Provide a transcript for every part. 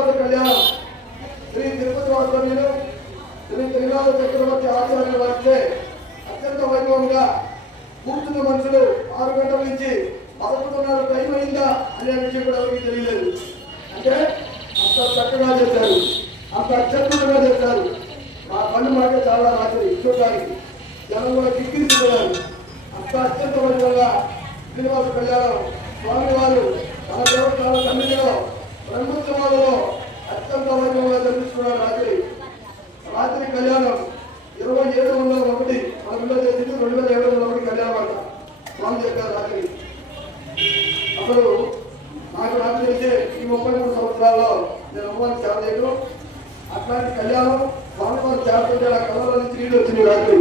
శ్రీనివాస కళ్యాణం శ్రీ తిరుపతి వాస్తవ్యులు శ్రీ త్రినాథ చక్రవర్తి ఆచార్యుల వారిచే అత్యంత వైభవంగా కూర్చున్న మనుషులు 6 గంటల నుంచి 11:30 టైం అయిందా అనే విషయం కూడా ఎవరికి తెలియలేదు. అంటే అంత చక్కగా చేశారు, అంత అత్యద్భుతంగా చేశారు. మా కళ్ళు మాట చాలా రాత్రి చూడడానికి జనం కూడా కిక్కిరిస్తున్నారు. అంత అత్యంత వైభవంగా శ్రీనివాస కళ్యాణం స్వామివారు మన దేవస్థాన సన్నిధిలో బ్రహ్మోత్సవాలలో అత్యంత వైభవంగా జరిపిస్తున్నారు. రాత్రి కళ్యాణం 2701 మన విలువ చేసింది 2701 కళ్యాణం అంట స్వామి చెప్పారు రాత్రి. అప్పుడు నాకు తెలిసే ఈ 33 సంవత్సరాల్లో నేను అమ్మవారికి సేవ చేయడం అట్లాంటి కళ్యాణం స్వామివారి చేస్తుంటే నా కళ్ళలో నుంచి నీళ్ళు వచ్చింది రాత్రి.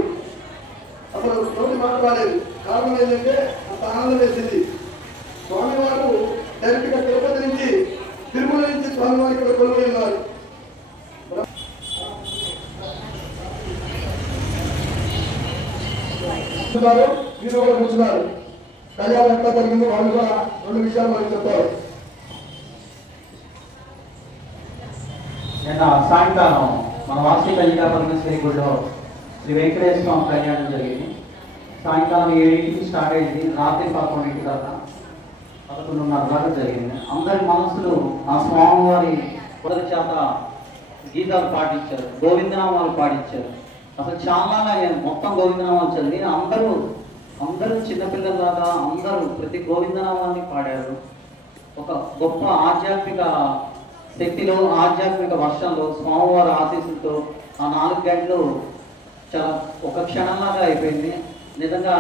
అసలు నోటి మాట్లాడలేదు. కారణం ఏంటంటే అంత ఆనందం వేసింది. స్వామివారు డైరెక్ట్ గా తిరుపతి నుంచి తిరుమల నుంచి స్వామివారి ఇక్కడ కొలువై ఉన్నారు. మీరు కూడా కూర్చున్నారు. కళ్యాణం ఎట్లా జరిగింది వాళ్ళు కూడా 2 విషయాలు మనకు చెప్తారు. నిన్న సాయంకాలం మన వార్షిక కళ్యాణ పరమేశ్వరి గుడిలో శ్రీ వెంకటేశ్వర స్వామి కళ్యాణం జరిగింది. సాయంకాలం 7కి స్టార్ట్ అయింది, రాత్రి 11 దాకా 11:30 దాకా జరిగింది. అందరి మనసులు ఆ స్వామివారి మొదటి చేత గీతాలు పాటించారు, గోవిందనామాలు పాటించారు. అసలు చాలా మొత్తం గోవిందనామాలు చదివి అందరూ చిన్నపిల్లల దాకా అందరూ ప్రతి గోవిందనామాన్ని పాడారు. ఒక గొప్ప ఆధ్యాత్మిక శక్తిలో ఆధ్యాత్మిక వర్షంలో స్వామివారి ఆశీస్సులతో ఆ 4 గంటలు చాలా ఒక క్షణంలాగా అయిపోయింది. నిజంగా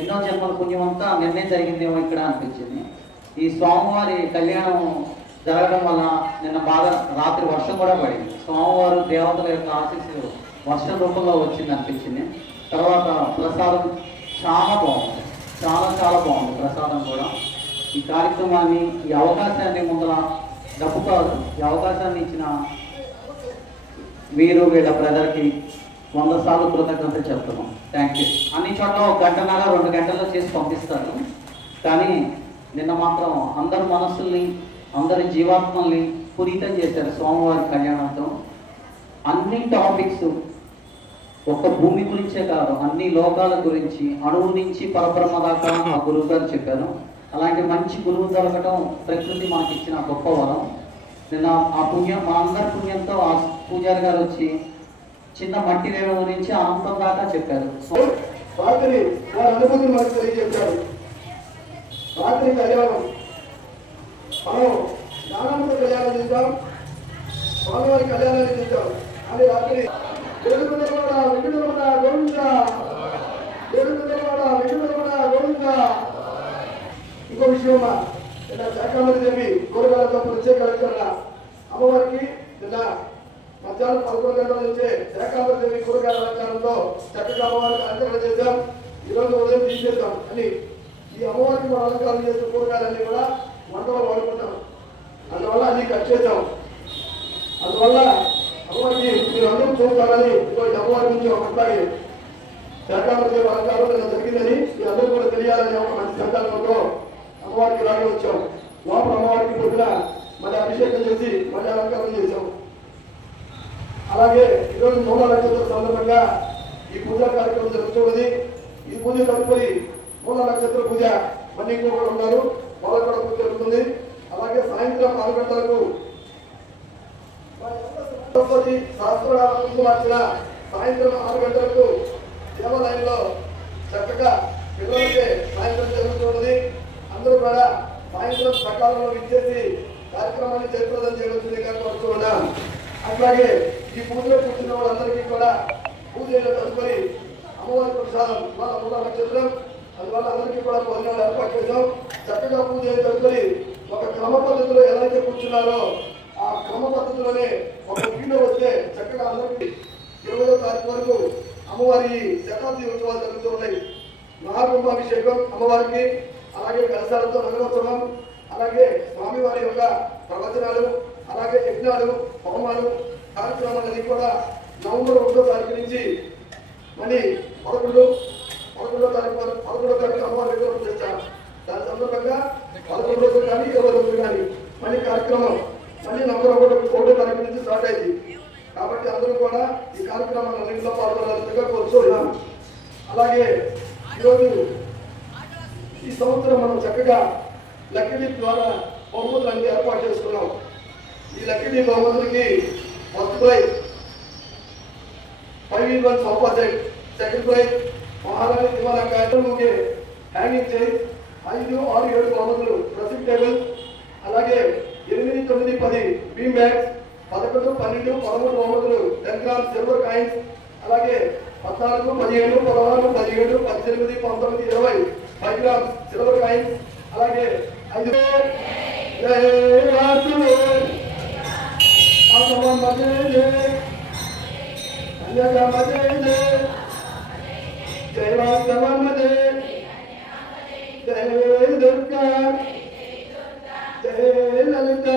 ఎన్నో జన్మల పుణ్యం అంతా నిన్నే జరిగిందేమో ఇక్కడ అనిపించింది. ఈ స్వామివారి కళ్యాణం జరగడం వల్ల నిన్న బాగా రాత్రి వర్షం కూడా పడింది. స్వామివారు దేవతల యొక్క ఆశీస్సులు వర్షం రూపంలో వచ్చింది అనిపించింది. తర్వాత ప్రసాదం చాలా బాగుంది, చాలా బాగుంది ప్రసాదం కూడా. ఈ కార్యక్రమాన్ని ఈ అవకాశాన్ని ముందర డబ్బు కాదు, ఈ అవకాశాన్ని ఇచ్చిన వీరు వీళ్ళ బ్రదర్కి 100 సార్లు కృతజ్ఞతలు చెప్తున్నాం. Thank you. అన్ని చోట్ల 1 గంటన్నర 2 గంటల్లో చేసి పంపిస్తారు. కానీ నిన్న మాత్రం అందరి మనస్సుల్ని అందరి జీవాత్మల్ని పునీతం చేశారు స్వామివారి కళ్యాణంతో. అన్ని టాపిక్స్ ఒక్క భూమి గురించే కాదు, అన్ని లోకాల గురించి అణువు నుంచి పరబ్రహ్మ దాకా ఆ గురువు గారు చెప్పారు. అలాంటి మంచి గురువు దొరకటం ప్రకృతి మనకి ఇచ్చిన గొప్ప వరం. నిన్న ఆ పుణ్యం మా అందరి పుణ్యంతో ఆ పూజారి గారు వచ్చి చిన్న మట్టి రేణువు గురించి అనంతం దాకా చెప్పారు. రాత్రి కళ్యాణం మనం జ్ఞానంతో కళ్యాణం చేద్దాం, స్వామివారి కళ్యాణాన్ని చేద్దాం. అని రాత్రి ఇంకో విషయమా శాఖామని చెప్పి కూరగాయలతో ప్రత్యేక అమ్మవారికి నిన్న మధ్యాహ్నం 11 గంటల నుంచే శాఖామని చెప్పి కూరగాయల అలంకారంతో చక్కగా అమ్మవారికి అలంకరణ చేద్దాం, ఈరోజు ఉదయం తీసేద్దాం అని ఈ అమ్మవారికి మనం అలంకారం చేసిన కూరగాయలన్నీ కూడా వంటలో వాడుకుంటాం. అందువల్ల అన్ని కట్ చేద్దాం. అందువల్ల అమ్మవారికి మీరు అందరూ చూస్తారని అమ్మవారి నుంచి ఒక అట్లాగే శాఖామతి అలంకారం నిన్న జరిగిందని మీ అందరూ కూడా తెలియాలని ఒక మంచి సంకల్పంతో అమ్మవారికి రాగి వచ్చాం. లోపల అమ్మవారికి పొద్దున మళ్ళీ అభిషేకం చేసి మళ్ళీ అలంకారం చేశాం. అలాగే ఈరోజు మూల నక్షత్రం సందర్భంగా ఈ పూజా కార్యక్రమం జరుగుతున్నది. ఈ పూజ తదుపరి మూల నక్షత్ర పూజ మళ్ళీ కూడా ఉన్నారు, వాళ్ళకు కూడా పూజ జరుగుతుంది. అలాగే సాయంత్రం 6 గంటలకు మార్చిన సాయంత్రం 6 గంటలకు దేవాలయంలో చక్కగా పిల్లలకే సాయంత్రం జరుగుతున్నది. అందరూ కూడా సాయంత్రం సకాలంలో విచ్చేసి కార్యక్రమాన్ని జయప్రదం చేయవలసిందిగా కోరుతున్నాం. అట్లాగే ఈ పూజలో కూర్చున్న వాళ్ళందరికీ కూడా పూజ తదుపరి అమ్మవారి ప్రసాదం వాళ్ళ మూల నక్షత్రం, అందువల్ల అందరికీ కూడా భోజనాలు ఏర్పాటు చేశాం. చక్కగా పూజ తదుపరి ఒక క్రమ పద్ధతిలో ఎలా అయితే కూర్చున్నారో ఆ క్రమ పద్ధతిలోనే ఒక వీడియో వస్తే చక్కగా అందరికీ 20వ తారీఖు వరకు అమ్మవారి శతాబ్ది ఉత్సవాలు జరుగుతూ ఉన్నాయి. మహాకుంభాభిషేకం అమ్మవారికి, అలాగే కలశాలతో నగరోత్సవం, అలాగే స్వామివారి యొక్క ప్రవచనాలు, అలాగే యజ్ఞాలు, హోమాలు కార్యక్రమాలన్నీ కూడా నవంబర్ 1వ తారీఖు నుంచి మళ్ళీ 11వ తారీఖు అమ్మవారి విగ్రహం చేస్తారు. దాని సందర్భంగా 11 రోజులు కానీ 20 రోజులు కానీ మళ్ళీ కార్యక్రమం మళ్ళీ నవంబర్ 1 కూడా ఈ కార్యక్రమాలన్నింటిలో పాల్గొనాల్సిందిగా కోరుతున్నాను. అలాగే ఈరోజు ఈ సంవత్సరం మనం చక్కగా లక్కీ డీప్ ద్వారా బహుమతులన్నీ ఏర్పాటు చేసుకున్నాం. ఈ లక్కీ డీప్ బహుమతులకి first prize 5-in-1 sofa set, second prize Maharani Himalaya hanging chair, 5, 6, 7 బహుమతులు డ్రెస్సింగ్ టేబుల్, అలాగే 8, 9, 10 బీమ్ బ్యాగ్స్, 11, 12, 13 బహుమతులు 10 గ్రామ్స్ సిల్వర్ కాయిన్స్, అలాగే 14, 15, 16, 17, 18, 19, 20 5 గ్రామ్స్ సిల్వర్ కాయిన్స్, అలాగే 5 జయ వాస్తవమదే జయ దుర్గా జయ లలిత.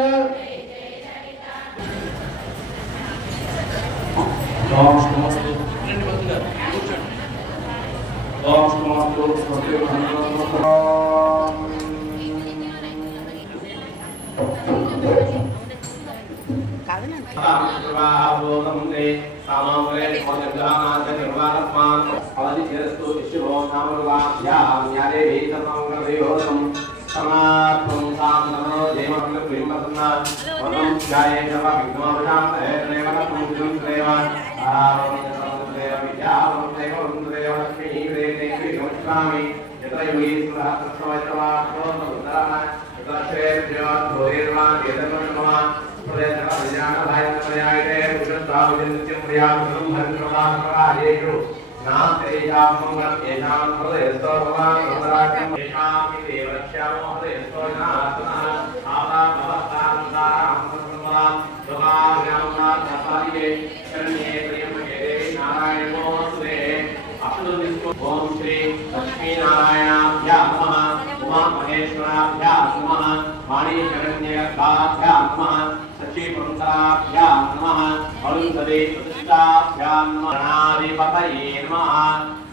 ఓం శ్రీ లక్ష్మీనారాయణాభ్యాం నమః, ఉమామహేశ్వరాభ్యాం నమః, వాణీశరణ్యకాభ్యాం నమః, సచీపురంతరాభ్యాం నమః, అరుంధతి ప్రతిష్టాభ్యాం నమః, గణాధిపతయే నమః,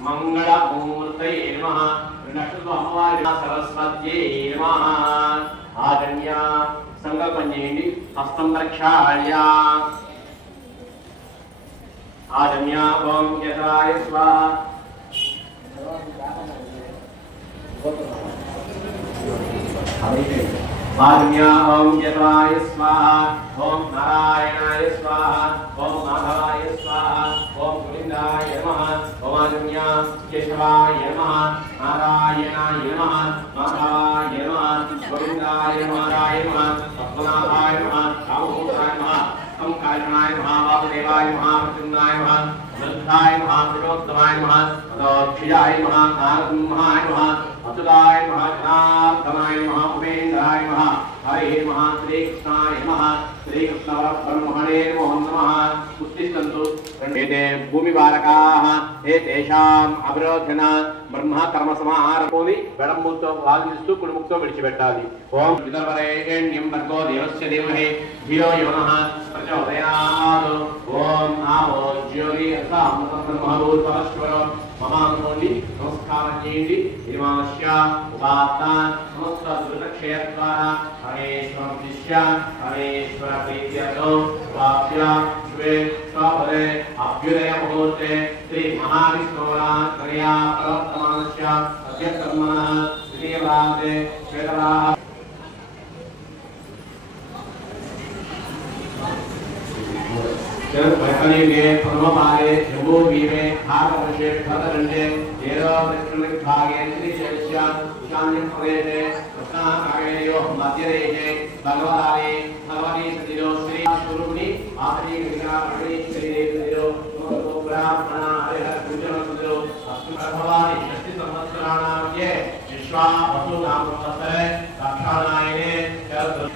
మంగళమూర్తయే నమః, నక్షత్ర అమ్మవారి సరస్వత్యై నమః. ఆగణ్య సంకల్పం చేయండి. హస్తం ప్రక్షాళ్య ఆగమ్య ఓం యథాయ స్వాహ. ఆగమ్య ఓం యథాయ స్వాహ. ఓం నారాయణాయ స్వాహ. ఓం మాధవాయ స్వాహ. ఓం గోవిందాయ నమః. ఓం ఆగమ్య కేశవాయ నమః. నారాయణాయ నమః. మాధవాయ నమః. గోవిందాయ నమః. పద్మనాభాయ నమః. రామభూతాయ నమః. కాళినాయ నమః. వాసుదేవాయ నమః. ప్రద్యుమ్నాయ నమః. వృద్ధాయ నమః. త్రిలోత్తమాయ నమః. మదోక్షయాయ నమః. నారసింహాయ నమః. అచ్యుతాయ నమః. జనార్దనాయ నమః. ఉపేంద్రాయ నమః. హరే నమః. శ్రీకృష్ణాయ నమః. శ్రీకృష్ణ బ్రహ్మణే నమః. ఉత్తిష్టంతు. ఏతే భూమి బాలకాః ఏతేషాం అవిరోధన బ్రహ్మ కర్మ సమాహారపోని వెడముతో వాదిస్తూ కుడిముక్తో విడిచిపెట్టాలి. ఓం విదర్వరేణ్యం భర్గో దేవస్య ధీమహి ధియో యో నః ప్రచోదయాత్. ఓం ఆవో జ్యోతి బ్రహ్మభూతవశ్వర మమానుకోండి. నమస్కారం చేయండి. నిర్మానుష్య ఉపాత్త సమస్త దుర్లక్షయత్వార హరేశ్వర శిష్య హరేశ్వర ప్రీత్యర్థో వాప్య శుభే స్వపదే అభ్యుదయ ముహూర్తే శ్రీ మహావిష్ణురాత్రయా ప్రవర్తమానస్య అద్య కర్మణః శ్రీవ్రాతే శ్వేతవాహ వైకల్యే పరమపాదే జంబూవీరే భాగవర్షే భరతరండే ఏదో దక్షిణవిభాగే శ్రీశైలస్య ఈశాన్య ప్రదేశే కృష్ణాకారేయో మధ్యదేశే భగవతారే భగవతీ సతిలో శ్రీ స్వరూపిణి ఆపరీ విగ్రహాపణి శ్రీదేవిలో బ్రాహ్మణ హరిహర పూజనసులో అస్మి భగవాని షష్ఠి సంవత్సరాణామ్యే విశ్వా వసునామ సంవత్సరే రక్షానాయనే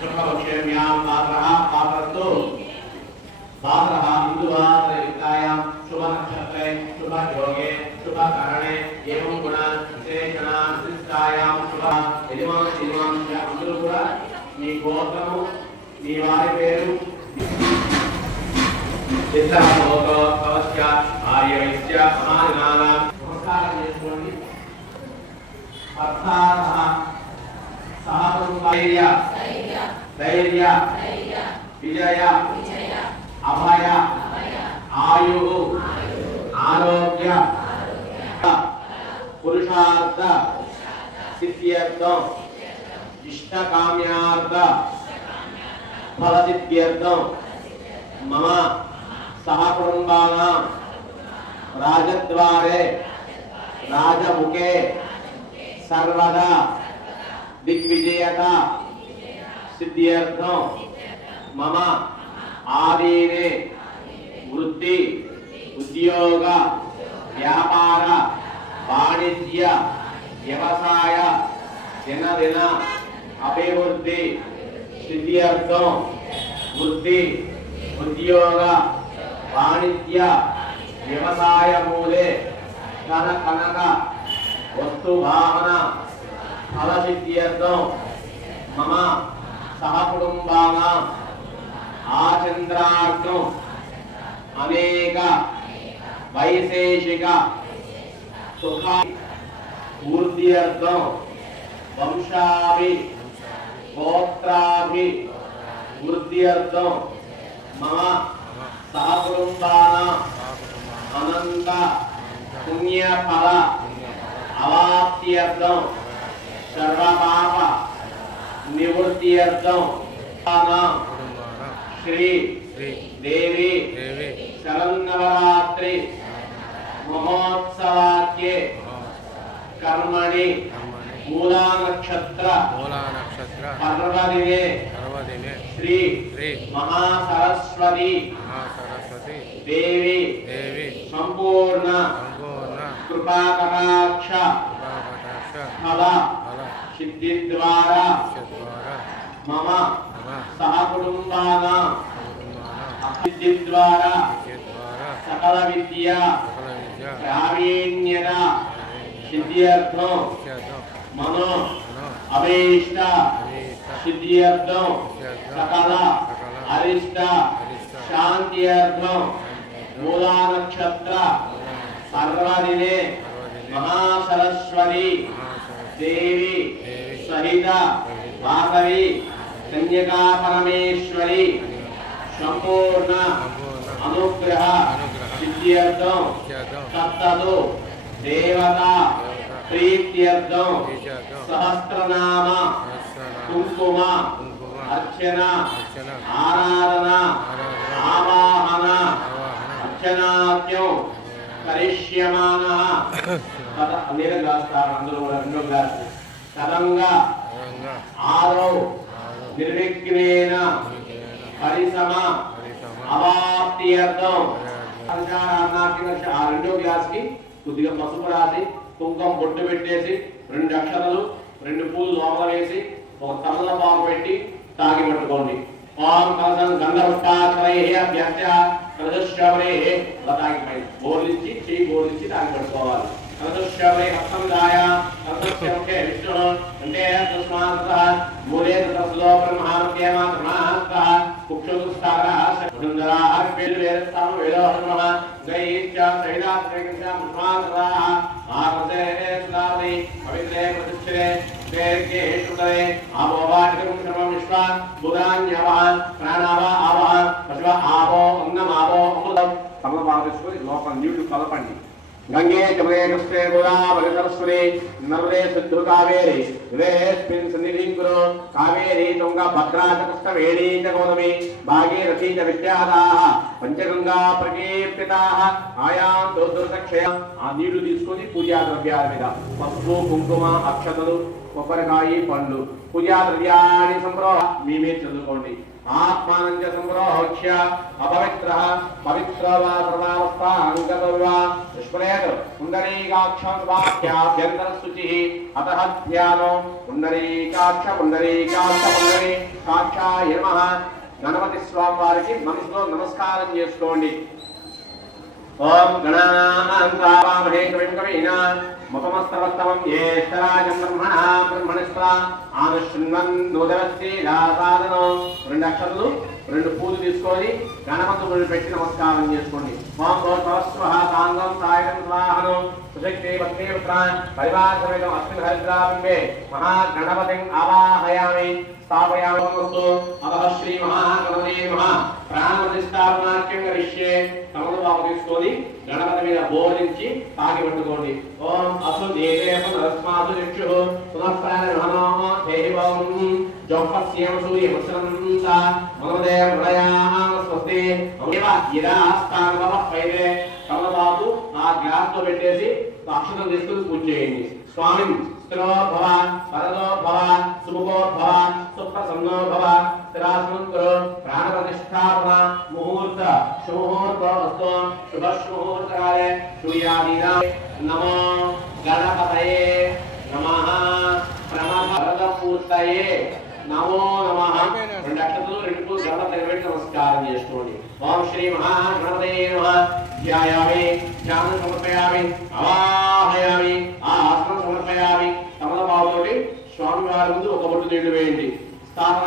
శుభపక్షేమ్యాం పాత్రః పాత్రస్తు బాధః హిందువాదయుక్తాయాం శుభ నక్షత్రే శుభ యోగే శుభ కరణే ఏవం గుణ విశేషణ విశిష్టాయాం శుభ యజమాన్ అందరూ కూడా మీ గోత్రము మీ వారి పేరు భవస్య ఆర్యవైశ్య సమానానాం నమస్కారం చేసుకోండి. అర్థాతః సహధైర్య ధైర్య విజయ అభయ ఆయు ఆరోగ్య పురుషార్థ సిద్ధ్యర్థం ఇష్టకామ్యార్థ ఫలసిద్ధ్యర్థం మమ సహకుటుంబానాం రాజద్వారే రాజముఖే సర్వదా దిగ్విజయత సిద్ధ్యర్థం మమ ఆదీనే వృత్తి ఉద్యోగ వ్యాపార వాణిజ్య వ్యవసాయ దినదిన అభివృద్ధి సిద్ధ్యర్థం వృత్తి ఉద్యోగ వాణిజ్య వ్యవసాయ మూలే కనక వస్తు వాహన ఫలసిద్ధ్యర్థం మమ సహకుటుంబానాం ఆచంద్రార్థం అనేక వైశేషిక సుఖ పూర్త్యర్థం వంశాభి గోత్రాభి వృద్ధ్యర్థం మమ సహకుటుంబానాం అనంత పుణ్యఫల అవాప్త్యర్థం సర్వపాప నివృత్త్యర్థం శ్రీ దేవి శరన్నవరాత్రి మహోత్సవాఖ్యే కర్మణి మూలా నక్షత్ర పర్వదినే శ్రీ మహాసరస్వతి దేవి సంపూర్ణ కృపాకటాక్ష ఫల సిద్ధి ద్వారా మమ సహకుటుంబానాం అభివృద్ధి ద్వారా సకల విద్య ప్రావీణ్యత సిద్ధ్యర్థం మనో అభీష్ట సిద్ధ్యర్థం సకల అరిష్ట శాంత్యర్థం మూలా నక్షత్ర పర్వదినే మహాసరస్వతి దేవి సహిత వాసవి కన్యకా పరమేశ్వరి సంపూర్ణ అనుగ్రహ సిద్ధ్యర్థం తత్తదు దేవత ప్రీత్యర్థం సహస్రనామ కుంకుమ అర్చన ఆరాధన ఆవాహన అర్చనాఖ్యం కరిష్యమానః అన్ని గ్లాస్తారు అందరూ రెండో గ్లాస్ తరంగా ఆరో నిర్విఘ్నేన పరిసమ అవాప్త్యర్థం ఆ రెండో గ్లాస్ కి కొద్దిగా పసుపు రాసి కుంకుమ బొట్టు పెట్టేసి 2 అక్షరాలు 2 పూలు లోపల వేసి ఒక తమలపాకు పెట్టి తాగి పట్టుకోండి. ఓం కలసం గంధపుష్పాక్షరైః అభ్యర్చ్య కలశశ్రవణైః లతాకి బోర్లిచ్చి చెయ్యి బోర్లిచ్చి తాగి పట్టుకోవాలి. కలశశ్రవణై హస్తందాయ కలశశ్రవణే విష్ణుః అంటే తస్మాత్ః మూలే తస్లో బ్రహ్మాత్యేమ బ్రహ్మాత్ః కుక్షుస్తారః సుందరాః వేదస్థాన వేదోహర్మః గైశ్చ సైదాత్రేకస్య బ్రహ్మాత్ః ఆర్తే స్లావి పవిత్రే ప్రతిష్ఠే దేర్కే సుతరే ఆపోవాటికం శ్రమ విశ్వ బుధాన్యవః ప్రాణావ ఆవః పశవ ఆవో అన్నమావో అమృతం తమలపాకుని లోపల నీళ్లు కలపండి. గంగే జమునే కృష్ణే గోదావరి సరస్వతి నర్మదే సింధు కావేరి ఇవేస్మిన్ సన్నిధిం కురు కావేరి తుంగ భద్రా చ కృష్ణవేణీ చ గోదావరి భాగీరథీ చ విద్యాదాః పంచగంగా ప్రకీర్తితాః ఆయాం దోదృతక్షయ. ఆ నీళ్లు తీసుకొని పూజా ద్రవ్యాల మీద పసుపు కుంకుమ అక్షతలు కొబ్బరికాయ పండ్లు పూజా ద్రవ్యాన్ని సంప్రోహ మీమే చదువుకోండి. ఆత్మానం చ సంప్రోహ్య అపవిత్రః పవిత్రవా సర్వావస్థాంగతవ్యా విష్మరేత్ పుండరీకాక్షం వాక్యాభ్యంతర శుచిః అతః ధ్యానో పుండరీకాక్ష పుండరీకాక్ష పుండరీకాక్షాయ నమః. గణపతి స్వామి వారికి మనసులో నమస్కారం చేసుకోండి. ఓం గణానాంతావామహే కవిం కవీనా ముఖమస్తవస్తవం జ్యేష్ఠరాజం బ్రహ్మణః బ్రహ్మణస్పదా ఆనుష్ణ్వన్నోదరస్యీలాసాదనో 2 అక్షరాలు 2 పూలు తీసుకొని గణపతుడిని పెట్టి నమస్కారం చేసుకోండి. ఓం భోస్వః సాంగం సాయకం స్వాహనం సుశక్తి భక్తి పుత్రాన్ పరివార సమేతం అస్మిన్ హరిద్రాబింబే మహాగణపతిం ఆవాహయామి స్థాపయామి. అతః శ్రీ మహాగణపతే నమః. ప్రాణపతి ప్రతిష్టాపనాఖ్యం కరిష్యే కమల బాబు తీసుకొని గణపతి మీద బోధించి తాకి పట్టుకోండి. ఓం అసు దేవేప నరస్మాసు చక్షు పునఃప్రాణ మహనో దేవం జోపస్యం సూర్యముసంత మనోదయ మృళయాం స్వస్తి అమేవ ఇరాస్తాంగవ పైరే కమల బాబు ఆ గ్లాస్ లో పెట్టేసి అక్షతం తీసుకుని పూజ చేయండి. స్వామి స్థిరో భవ పరదో భవ సుముఖో భవ సుప్రసన్నో భవ స్థిరాస్మృత్ ప్రాణ ప్రతిష్టాపన ముహూర్త శుభముహూర్తోస్తు శుభ శుభముహూర్తకాయ సూర్యాదీనా నమో గణపతయే నమః ప్రమభరదమూర్తయే నమో నమః. 2 అక్షతలు 2 గణపతి నిలబెట్టి నమస్కారం చేసుకోండి. ఓం శ్రీ మహాగణపతయే నమః. ధ్యాయామి ధ్యానం సమర్పయామి అవాహయామి ఆసనం సమర్పయామి. కమలబాబుతోటి స్వామి వారి ముందు ఒక బొట్టు నీళ్లు వేయండి. స్థాపన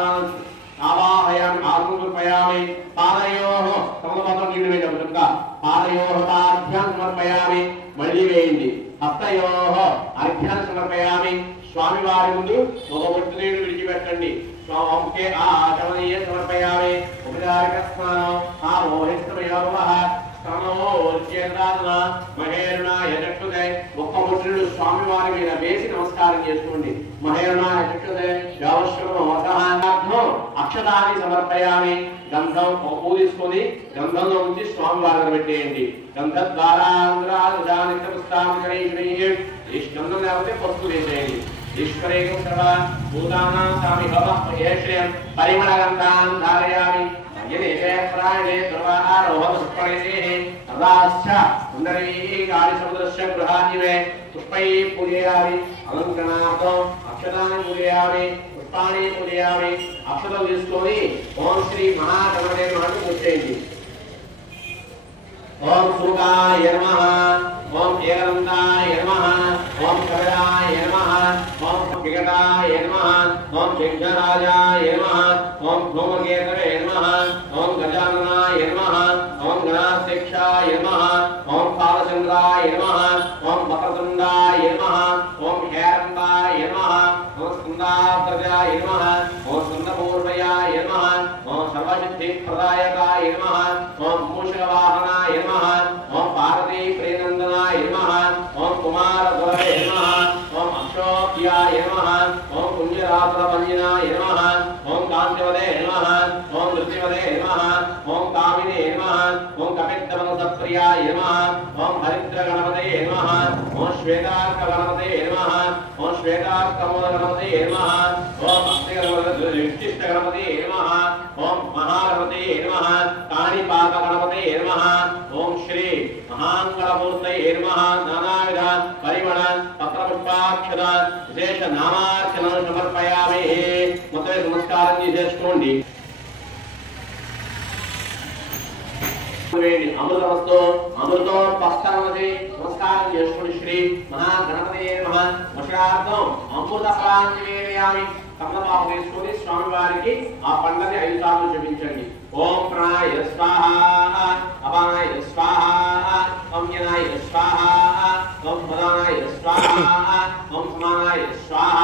ఆవాహయామి ఆసనం సమర్పయామి. పాదయోః కమలబాబుతో నీళ్లు వేయండి. కనుక పాదయోః పాద్భ్యాం సమర్పయామి. మళ్ళీ వేయండి. హస్తయోః అర్ఘ్యాం సమర్పయామి. స్వామి వారి ముందు ఒక బొట్టు నీళ్లు విడిచిపెట్టండి. స్వామికే ఆచమనీయ సమర్పయామి. ఉపచారిక స్నానం ఆమోహిస్తమయోవః మహేరుణాయ చక్షుదే ఒక్క బొట్టుడు స్వామి వారి మీద వేసి నమస్కారం చేసుకోండి. మహేరుణాయ చక్షుదే అక్షతాన్ని సమర్పయామి. గంధం ఒక పూ తీసుకొని గంధంలో ఉంచి స్వామి వారిని పెట్టేయండి. గంధద్వారాంధ్రాన్ని గంధం లేకపోతే పసుపు వేసేయండి. ఈశ్వరేకం సర్వ భూతానాం స్వామి భవశ్రయం పరిమళ గంధాన్ ధారయామి. ప్రాణే గృహాన్ని పుష్పై పూజయామి. అలంకరణార్థం అక్షతాన్ని పూజయామి. పుష్పాన్ని పూజయామి. అక్షతం తీసుకొని ఓం శ్రీ మహాగణపతే నమః పూజేయండి. ఓం సూకాయ నమః. ఓం ఏకదంతాయ నమః. ఓం కవిరాయ నమః. ఓం వికటాయ నమః. ఓం విఘ్నరాజాయ నమః. ఓం ధూమకేతవే నమః. ఓం గజాననాయ నమః. ఓం గణాధ్యక్షాయ నమః. ఓం పాలచంద్రాయ నమః. ఓం వక్రతుండాయ నమః. ఓం హేరంబాయ నమః. ఓం స్కందాబ్రజాయ నమః. ఓం స్కందపూర్వయాయ నమః. ఓం సర్వసిద్ధిప్రదాయకాయ నమః. ఓం మూషకవాహనాయ నమః. ఓం పార్వతీ ప్రియనందనాయ నమః. ఓం కుమారగురవే నమః. ఓం అక్షోభ్యాయ నమః. ఓం పుణ్యరాత్రపంజనాయ నమః. ఓం కాంతివదే నమః. ఓం నృత్యవదే నమః. ఓం కామినే నమః. ఓం కపిత్తమనసప్రియాయ నమః. ఓం హరిద్రగణపతయే నమః. ఓం శ్వేతార్కగణపతయే నమః. ఓం శ్వేతార్కమూలగణపతయే నమః. ఓం విశిష్టగణపతయే నమః. ఓం మహాగణపతయే నమః. కాణిపాకగణపతయే నమః. ఓం శ్రీ మహాంగళమూర్తయే నమః. నానావిధ పరిమళ పత్రపుష్పాక్షర విశేష నామార్చనలు సమర్పయామి. మొత్తం నమస్కారం చేసుకోండి. అమృతమస్తు అమృతోపస్తమసి నమస్కారం చేసుకోండి. శ్రీ మహాగణపతయే నమః. వర్షార్థం అమృత ఫలాన్ని వేయామి. కమలబాబు వేసుకొని స్వామి వారికి ఆ పండ్లని 5 సార్లు జపించండి. ఓం ప్రాయ స్వాహ. అపానాయ స్వాహ. ఓం యనాయ స్వాహ. ఓం ప్రధానాయ స్వాహ. ఓం సమానాయ స్వాహ.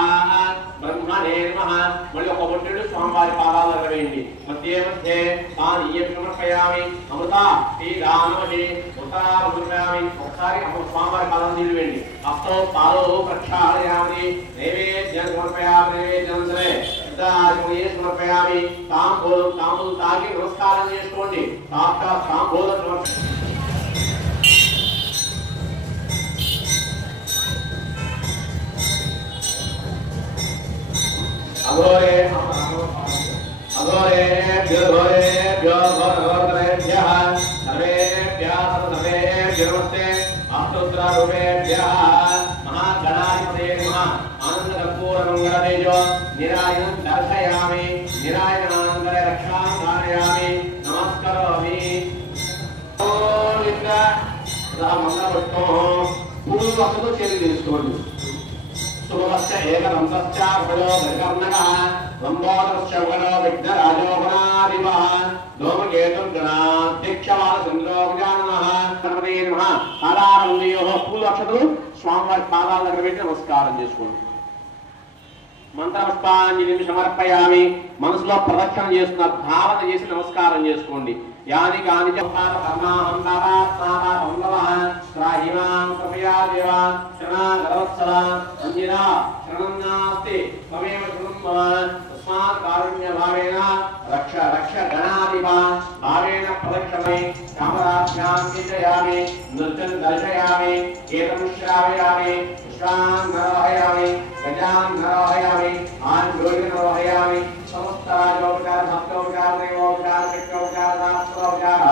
బ్రహ్మణే నమః. మళ్ళీ ఒక బొట్టుడు స్వామివారి పాదాలు వేయండి. మధ్య మధ్య పానీయం సమర్పయామి. అమృత శ్రీరామహి ఉత్తరామృతయామి. ఒకసారి స్వామివారి పాదాలు నీళ్ళు వేయండి. హస్తో పాదో ప్రక్షాళయామి. నైవేద్యం సమర్పయామి. నైవేద్యం సరే సమర్పయామి. తాంబూలు తాగి నమస్కారం చేసుకోండి. సాక్షాత్ తాంబూలం అఘోరేభ్యో ఘోరఘోరతరేభ్యః సర్వేభ్యః నమస్తే. అష్టరుద్రరూపేభ్యః మహాగణాధిపతయే నమః. ఆనందకర్పూరమంగళతేజో నిరాయనం దర్శయామి. నిరాయనానంతరే రక్షాం ధారయామి. నమస్కరోమి. మంగళపుష్పం పూలు వక్కతో చేతి తీసుకోండి. శుభస్య ఏకదంతశ్చ భయో గర్గర్ణకః లంబోదరశ్చ వనో విఘ్నరాజోపనాదివః ధూమకేతుర్గణాధ్యక్షవాలచంద్రోపజాననః. గణపతయే నమః. పాదారంభయోః పూలు అక్షతలు స్వామివారి పాదాల దగ్గర పెట్టి నమస్కారం చేసుకోండి. మంత్రపుష్పాంజలిని సమర్పయామి. మనసులో ప్రదక్షిణ చేస్తున్న భావన చేసి నమస్కారం చేసుకోండి. యాని కాని రక్ష రక్ష గణాధిప భావేన ప్రదక్షిణే కామరాభ్యాం చింతయామి నృత్యం దర్శయామి ఏతం శ్రావయామి పుష్పాన్ నరోహయామి గజాన్ నరోహయామి ఆంధ్రోజి నరోహయామి సమస్తాయోపచార భక్తోపచార దైవోపచార శక్తోపచార శాస్త్రోపచార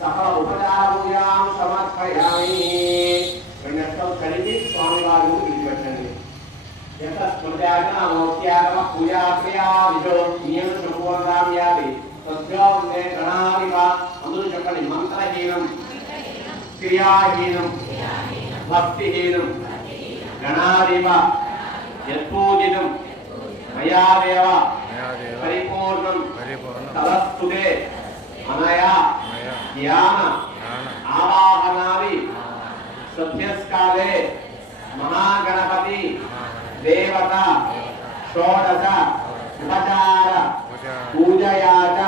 సకల ఉపచారూయాం సమర్పయామి. రెండెక్కలు కలిపి స్వామి వారిని విడిచిపెట్టండి. అందరూ చెప్పండి. మంత్రహీనం, క్రియాహీనం, భక్తిహీనం, గణాధిప యత్పూజితం మయాదేవ పరిపూర్ణం తదస్తుతే అనయా ధ్యాన ఆవాహనాది సభ్యస్కాలే మహాగణపతి దేవత షోడశ ఉపచార పూజయాచ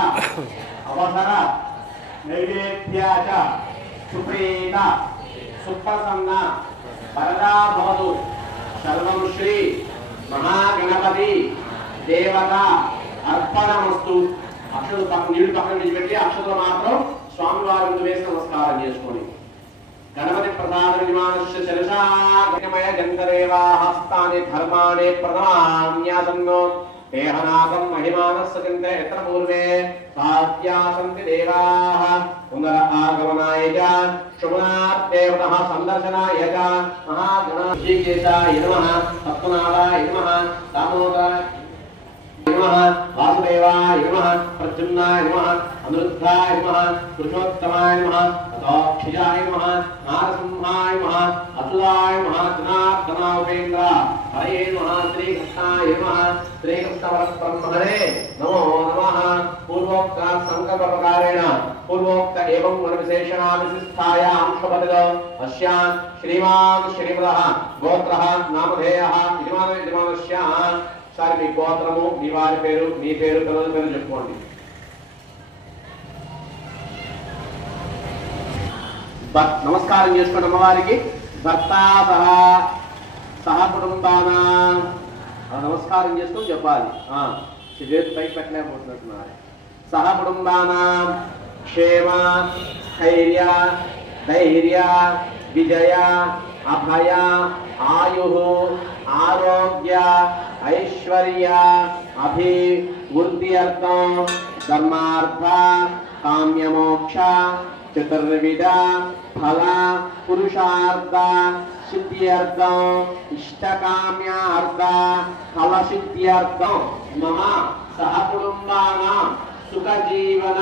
అవసర నైవేద్యాచ సుప్రీత సుప్రసన్న వరదా భవతు. సర్వం శ్రీ మహాగణపతి దేవత అర్పణమస్తు. అక్షర నీళ్లు పక్కన విడిచిపెట్టి అక్షతలు మాత్రం స్వామివారి ముందు వేసి నమస్కారం చేసుకోండి. గణపతి ప్రసాద విమానస్య శిరసామయ గంధరేవా హస్తాని ధర్మాణి ప్రథమాన్యాసన్నో దేహనాగం మహిమానస్య చింతే యత్ర పూర్వే సాధ్యాసంతి దేవాః పునర ఆగమనాయ చ శుభనార్థేవతః సందర్శనాయ చ మహాగణాధికేశాయ నమః పద్మనాభాయ నమః దామోదరాయ నమః వాసుదేవాయ నమః ప్రద్యుమ్నాయ నమః అనిరుద్ధాయ నమః పురుషోత్తమాయ నమః అతోక్షయాయ నమః నారసింహాయ నమః అతులాయ నమః జనార్దన ఉపేంద్ర హరే నమః శ్రీకృష్ణాయ నమః శ్రీకృష్ణవరబ్రహ్మణే నమో నమః. పూర్వోక్త సంకల్ప ప్రకారేణ పూర్వోక్త ఏవం గుణ విశేషణ విశిష్టాయ అంశపదిలో అస్యాన్ శ్రీమాన్ శ్రీమదః గోత్రః నామధేయః యజమానస్య. సార్ మీ గోత్రము, మీ వారి పేరు, మీ పేరు, పిల్లల పేరు చెప్పుకోండి. నమస్కారం చేసుకోండి అమ్మవారికి. భర్త సహ కుటుంబానా నమస్కారం చేసుకొని చెప్పాలి. చేతి పైకి పెట్టలేకపోతున్నట్టున్నారు. సహ కుటుంబానా క్షేమ స్థైర్య ధైర్య విజయ అభయ ఆయు ఆరోగ్య ఐశ్వర్య అభివృద్ధ్యర్థం ధర్మార్థ కామ్యమోక్ష చతుర్విధ ఫల పురుషార్థ సిద్ధ్యర్థం ఇష్టకామ్యార్థ ఫల సిద్ధ్యర్థం మమ సహ కుటుంబానాం సుఖ జీవన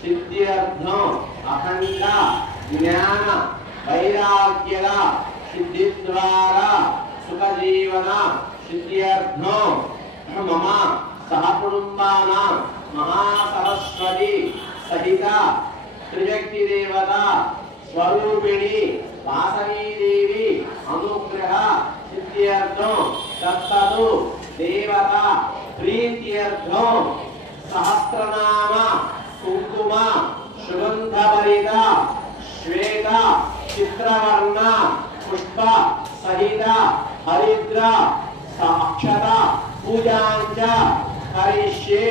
సిద్ధ్యర్థం అఖండ జ్ఞాన వైరాగ్య సిద్ధి ద్వారా సుఖ జీవన సిద్ధ్యర్థం మమ సహ కుటుంబానాం మహాసరస్వతి సహిత త్రిశక్తి దేవత స్వరూపిణి వాసవీదేవి అనుగ్రహ సిద్ధ్యర్థం సత్తదు దేవత ప్రీత్యర్థం సహస్రనామ కుంకుమ సుగంధభరిత శ్వేత చిత్రవర్ణ పుష్ప సహిత హరిద్ర అక్షత పూజాంచ కరిష్యే.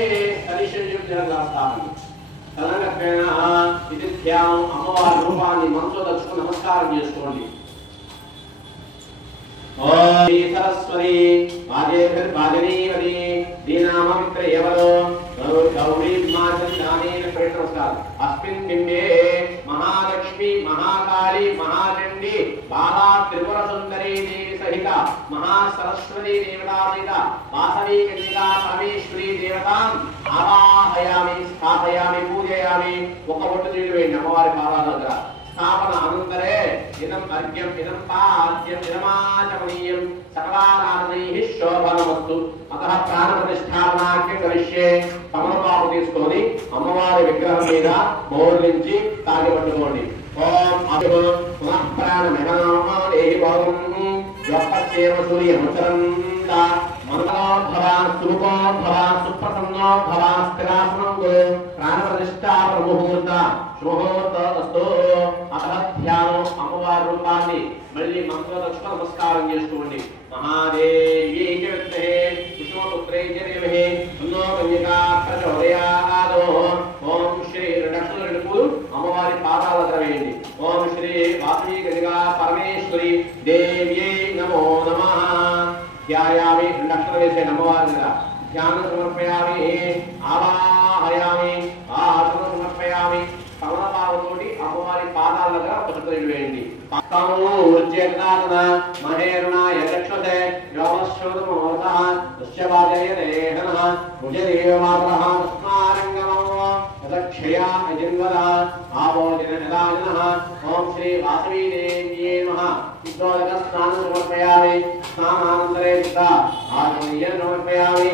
ఇది ధ్యానం. అమ్మవారి రూపాన్ని మనసులో తలుచుకుని నమస్కారం చేసుకోండి. ఓం సరస్వతి వాజేర్వాజనీవతి దీనామమిత్ర ఎవరో గౌరీ మాచందానేన నమస్కారం. అస్మిన్ బింబే మహాలక్ష్మి మహాకాళి మహాచండి బాలా త్రిపుర సుందరీ దేవి సహిత మహాసరస్వతి దేవతా సహిత వాసవీ కన్యకా పరమేశ్వరీ దేవతాం ఆవాహయామి స్థాపయామి పూజయామి. ఒక బొట్టు నీళ్ళు వేయండి అమ్మవారి పాదాల దగ్గర. స్థాపన అనంతరే ఇదం అర్ఘ్యం ఇదం పాద్యం ఇదమాచమనీయం సకలారాధనైః శోభనమస్తు. అతః ప్రాణప్రతిష్ఠాపనాఖ్యం కరిష్యే. తమలపాకు తీసుకొని అమ్మవారి విగ్రహం మీద బోర్లించి తాగి పట్టుకోండి. ఓం అభివ పునః ప్రాణమిహం योपस्येव सूर्यमुचरन्ता मनोभव सुमुखोभव सुप्रसन्नोभव स्थिरासनं कुरु प्राणप्रतिष्ठा प्रमुहूर्त शुभमुहूर्त अस्तु अतध्यानो अమ్మవారి రూపాన్ని మళ్ళీ మంత్రదక్షిణ నమస్కారం చేసుకోండి महादेवी विद्महे विष्णुपुत्रे धीमहि तन्नो कन्यका प्रचोदयात् ओम श्री रक्षुलपुर अम्मवारी पादाल द्रवेंడి ओम श्री वासवी कन्यका परमेश्वरी देव्यै नमो नमः ध्यायामि रक्षुलवेसे अम्मवारिगा ध्यान समर्पयामि आवाहयामि आसन समर्पयामि సమలభావంతోటి అమ్మవారి పాదాల దగ్గర పట్టుకొని వేయండి పక్కము ఉజ్జేతాన మహేరుణ యక్షతే యోమశ్రోతమోత దృశ్యవాదయనేహన భుజదేవమాతః తస్మారంగమో యదక్షయా అజిన్వద ఆవోజనదానః ఓం శ్రీ వాసవీ దేవ్యే నమః విద్యోదక స్నానం సమర్పయామి స్నానానంతరే యుక్త ఆచమనీయం సమర్పయామి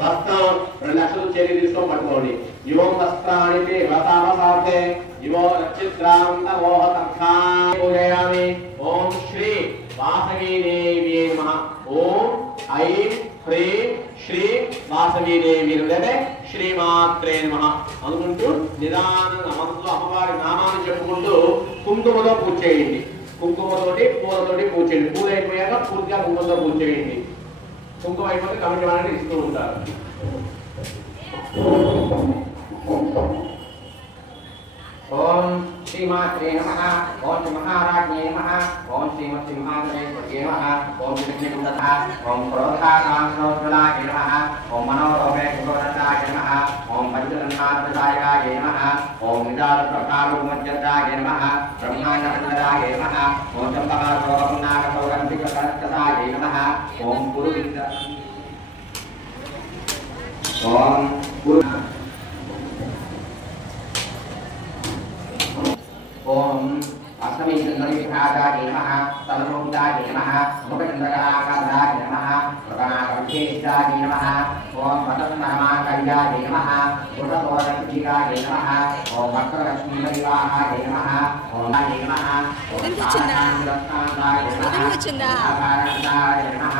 वस्त्र प्रलक्षण चेरी दिसो पटकोडी युवो वस्त्राणि ते वसावसार्थे युवो रक्षित्रान्तवोह तत्खाय पूजयामि ओम श्री वासवी देव्यै नमः ओम ऐं ह्रीं श्री वासवी देवी नमः श्रीमात्रे नमः అనుకుంటూ నిదానంగా మనసులో అమ్మవారి నామాన్ని చెప్పుకుంటూ కుంకుమతో పూజ చేయండి కుంకుమతోటి పూలతోటి పూజ చేయండి పూజ అయిపోయాక పూర్తిగా కుంకుమతో పూజ చేయండి కుంకుమ అయిపోతే కమిటీ వాళ్ళని ఇస్తూ ఉంటారు ఓం శ్రీమాత్రే నమః ఓం శ్రీ మహారాజ్ఞే నమః ఓం శ్రీమతి మహాగణేశ్వర్యే నమః ఓం శ్రీకృష్ణదత్త ఓం క్రోధాకాంక్షోజ్వలాయ నమః ఓం మనోరూపే కులరతాయ నమః ఓం పంచతన్మాత్రదాయకాయ నమః ఓం విదాలప్రకారోమజ్జదాయ నమః బ్రహ్మాండపండరాయ నమః ఓం చంపకారోగన్నాగసౌరంభికకరత్కతాయ నమః ఓం పురువిద్ద ఓం పురు ओम अष्टमी चंद्रविभ्राजाय नमः सर्वभूताय नमः मुखचंद्रकलाकाराय नमः प्रणामकेशाय नमः ओम वटस्तमाकल्याय नमः वटतोरणिकाय नमः ओम वक्रलक्ष्मीविवाहाय नमः ओम आय नमः ओम कालांगरस्ताय नमः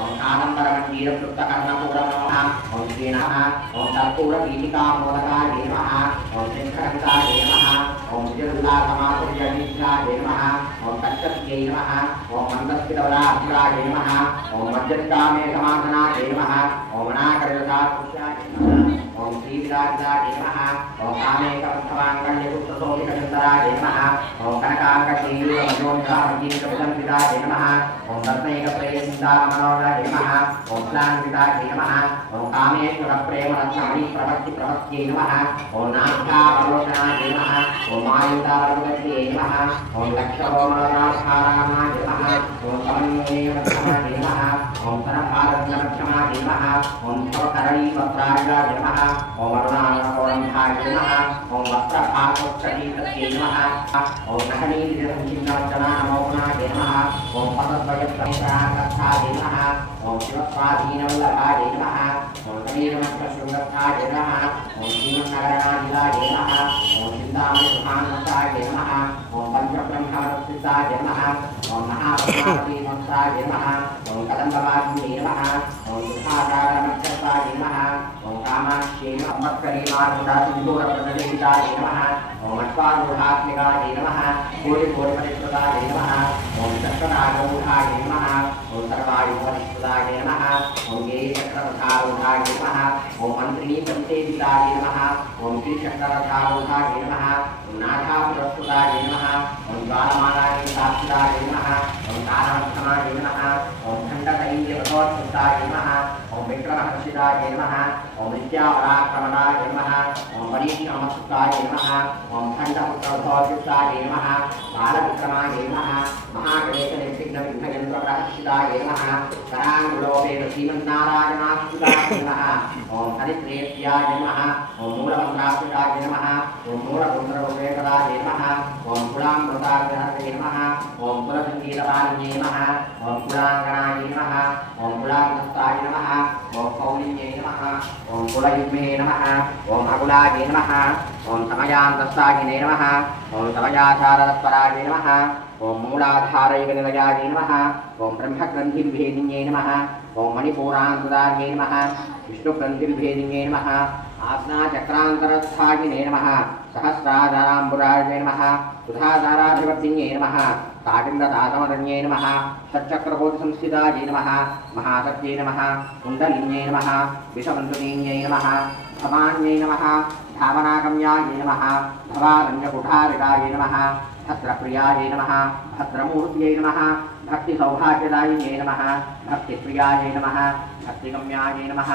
ओम कालंबरमण्डीरपुत्तकर्णपूरं नमः ओम श्रीनमः ओम कर्पूरपीठिकामोदकाय नमः ओम शंकरकाय नमः ओम जगन्नाथमातुर्यनीशाय नमः ओम कच्छप्यै नमः ओम मन्दस्मितवराभ्राय नमः ओम मज्जत्कामेघमाघनाय नमः ओम नाकरजसात्पुष्याय नमः ओम श्रीविराजाय नमः ओम कामेकवत्थमाङ्गल्यपुत्रशोभिकचन्दराय नमः ओम कनकाङ्कशैलमजोन्धामजीन्द्रपुजन्विताय नमः ओम रत्नैकप्रेयसिन्धामनोराय नमः ओम श्लान्विताय नमः ओम कामेश्वरप्रेमरत्नमणिप्रभक्तिप्रभक्त्यै नमः ओम नाथिकावलोकनाय नमः ओम मायुतावलोकत्यै नमः ओम लक्षोमनाथारामाय नमः ओम समन्वयवत्तमाय नमः ओम सरभारतनमक्षमाय नमः ओम स्वकरणीपत्राय नमः ओम अरुणानकोरंभाय नमः ओम वस्त्रभागोक्षतीतत्यै नमः ओम नखनीतिरसंचिन्नवचनानमोहनाय नमः ओम पदद्वयप्रकाशाय नमः ओम शिवस्वाधीनवल्लभाय नमः ओम समीरमक्षशृङ्गस्थाय नमः ओम श्रीमन्नगरनादिलाय नमः ओम चिन्तामणिप्रधानवंशाय नमः ओम पंचब्रह्मवत्सिद्धाय नमः ओम महापद्मावतीवंशाय नमः ओम कदम्बवासिन्यै नमः ओम सुखाकारमक्षसाय नमः ओम कामाक्ष्यै नमः मत्करीमारुडासिन्दूरप्रदलिताय नमः ओम अश्वारूढात्मिकाय नमः कोटिकोटिपरिष्कृताय नमः ओम चक्रराजरूढाय नमः ओम सर्वायुपरिष्कृताय नमः ओम गिरिचक्ररथारूढाय नमः ओम मन्त्रिणीपरिसेविताय नमः ओम श्रीचक्ररथारूढाय नमः ओम नाथापुरस्कृताय नमः ओम ज्वालमालाय साक्षिताय नमः ओम कालवत्तमाय नमः ओम खण्डतैल्यवतोत्कृताय नमः ओम विक्रमहर्षिताय नमः ओम नित्यापराक्रमणाय नमः ओम परीक्षामस्तुताय नमः ओम खण्डपुत्रवतोत्कृताय नमः बालविक्रमाय नमः महागणेशनिर्विघ्नविघ्नयन्त्रप्रहर्षिताय नमः कराङ्गुलोपेत श्रीमन्नारायणास्तुताय नमः ओम हरिप्रेत्याय नमः ओम मूलमंत्राक्षराय नमः ओम मूलपुंडरोपेतराय नमः ओम पुरांकृताय नमः ओम पुरसंगीतवादिने नमः ओम पुरांगणाय नमः ओम पुरांगस्ताय नमः ओम कौलिन्ये नमः ओम कुलयुग्मे नमः ओम अकुलाय नमः ओम समयान्तस्तागिने नमः ओम समयाधारतत्पराय नमः ओम मूलाधारैकनिलयाय नमः ओम ब्रह्मग्रन्थिविभेदिन्ये नमः ओम मणिपूरान्तदार्ये नमः विष्णुग्रन्थिविभेदिन्ये नमः आज्ञाचक्रान्तरस्थायिने नमः सहस्राधाराम्बुराय नमः सुधाधाराधिपतिन्ये नमः ताटिन्ददातमरण्ये नमः षट्चक्रकोटिसंस्थिताय नमः महासत्ये नमः कुण्डलिन्ये नमः विषमन्त्रिन्ये नमः भवान्ये नमः धावनागम्याय नमः भवारण्यकुठारिकाय नमः भद्रप्रियाय नमः भद्रमूर्त्यै नमः भक्तिसौभाग्यदायिने नमः भक्तिप्रियाय नमः भक्तिगम्याय नमः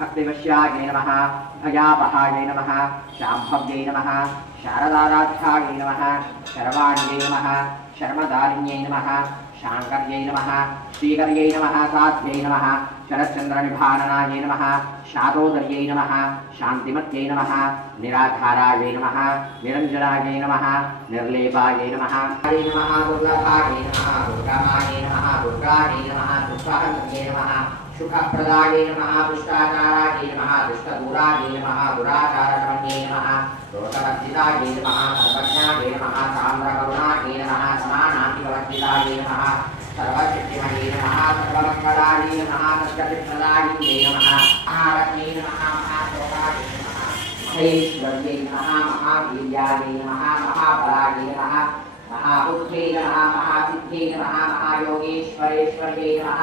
भक्तिवश्याय नमः भयापहाय नमः शाम्भव्यै नमः शारदाराध्याय नमः शर्वाण्यै नमः शर्मदारिण्यै नमः शाङ्कर्यै नमः श्रीकर्यै नमः साध्यै नमः शरच्चन्द्रनिभाननाय नमः शातोदर्यै नमः शान्तिमत्यै नमः निराधाराय नमः निरञ्जनाय नमः निर्लेपाय नमः दुर्लभाय नमः दुर्गाय नमः दुर्गाय नमः दुर्गाहन्त्यै नमः सुखप्रदाय नमः दुष्टाचाराय नमः दुष्टदूराय नमः दुराचारशमन्ये नमः दोषवर्जिताय नमः सर्वज्ञाय नमः सान्द्रकरुणाय नमः समानातिवर्जिताय नमः सर्वशक्तिमये नमः सर्वमङ्गलाय नमः सत्यप्रदायिने नमः महारत्ने नमः महाशोभाय नमः महेश्वर्यै नमः महावीर्याय नमः महाबलाय नमः महाबुद्धे नमः महासिद्धे नमः महायोगेश्वरेश्वर्यै नमः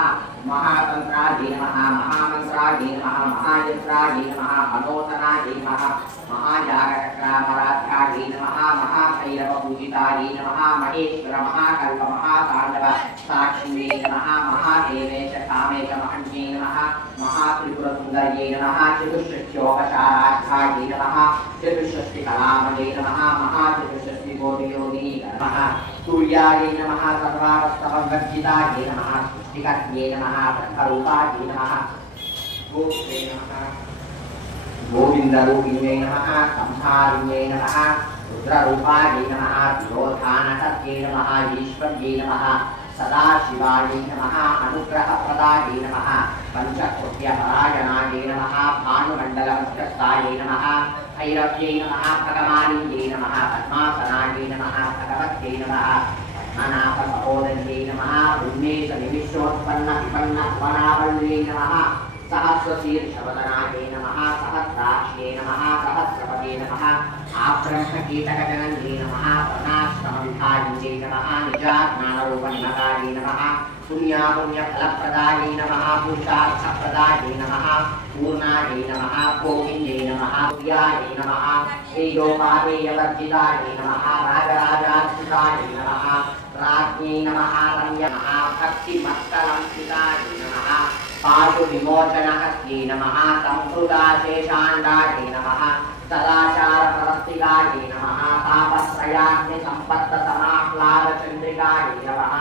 महातन्त्राय नमः महामन्त्राय नमः महायन्त्राय नमः मनोतनाय नमः महायागचक्रामराध्याय नमः महाभैरवपूजिताय नमः महेश्वर महाकल्प महाताण्डव साक्षिणे नमः महादेवेश कामेश महन्ये नमः महात्रिपुरसुन्दर्यै नमः चतुष्षष्ट्योपचाराध्याय नमः चतुष्षष्टिकलामये नमः महाचतुष्षष्टिकोटियोगिनी नमः सूर्याय नमः सर्वावस्थमवर्जिताय नमः सृष्टिकर्त्यै नमः ब्रह्मरूपाय नमः गोप्त्रे नमः गोविन्दरूपिण्यै नमः संहारिण्यै नमः रुद्ररूपाय नमः तिरोधानकर्त्यै नमः ईश्वर्यै नमः सदाशिवाय नमः अनुग्रहप्रदाय नमः पञ्चकृत्यपरायणाय नमः भानुमण्डलमध्यस्थाय नमः भैरव्यै नमः भगवानिन्यै नमः पद्मासनाय नमः भगवत्यै नमः पद्मनाभसहोदर्यै नमः उन्मेषनिमिषोत्पन्नविपन्नवनावल्यै नमः सहस्रशीर्षवदनाय नमः सहस्राक्ष्ये नमः सहस्रपदे नमः आब्रह्मकीटकजनन्ये नमः वर्णाश्रमविभागिन्ये नमः निजाज्ञानरूपनिमकाय नमः पुण्यापुण्यफलप्रदायै नमः पुरुषार्थप्रदायै नमः पूर्णाय नमः भोगिन्ये नमः प्रियाय नमः श्रेयोपादेयवर्जिताय नमः राजराजार्चिताय नमः राज्ञै नमः रम्यनमः भक्तिमत्तलंकृताय नमः पाशुविमोचनहस्त्यै नमः संस्कृताशेषाण्डाय नमः सदाचारप्रवर्तिकाय नमः तापत्रयाग्निसम्पत्तसमाह्लादचन्द्रिकाय नमः